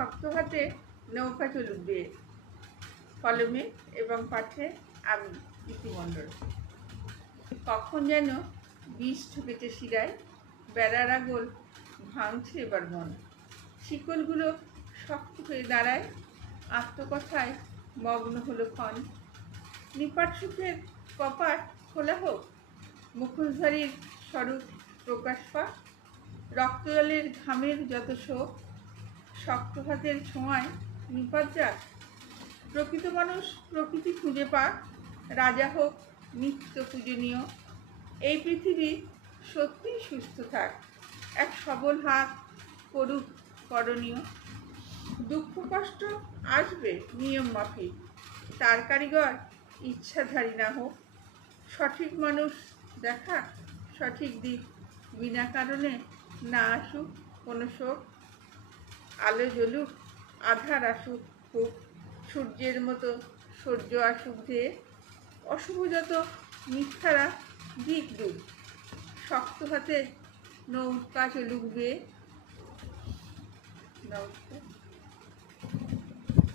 শক্ত হাতে নৌকা চলুক, কলমে এবং পাঠে আমি ইতিমণ্ডল। কখন যেন বিষ ঢুকেছে শিরায়, বেড়ার আগল ভাঙছে এবার মন। শিকলগুলো শক্ত হয়ে দাঁড়ায়, আত্মকথায় মগ্ন হলো ক্ষণ। নিপাট সুখের কপাট খোলা হোক, মুখোশধারীর স্বরূপ প্রকাশ পাক। রক্তজলের ঘামের যত শোক, শক্ত হাতের ছোঁয়ায় নিপাত যাক। প্রকৃত মানুষ প্রকৃতি খুঁজে পাক, রাজা হোক নিত্য পূজনীয়। এই পৃথিবী সত্যিই সুস্থ থাক, এক সবল হাত করুক করণীয়। দুঃখ কষ্ট আসবে নিয়ম মাফিক, তার কারিগর ইচ্ছাধারী না হোক। সঠিক মানুষ দেখা সঠিক দিক, বিনা কারণে না আসুক কোনো শোক। আলো জ্বলুক আধার আসুক হোক, সূর্যের মতো সূর্য আসুক ধেয়ে। অশুভ যত মিথ্যারা দিক দুক, শক্ত হাতে নৌকা চলুক বেয়ে। নমস্কার।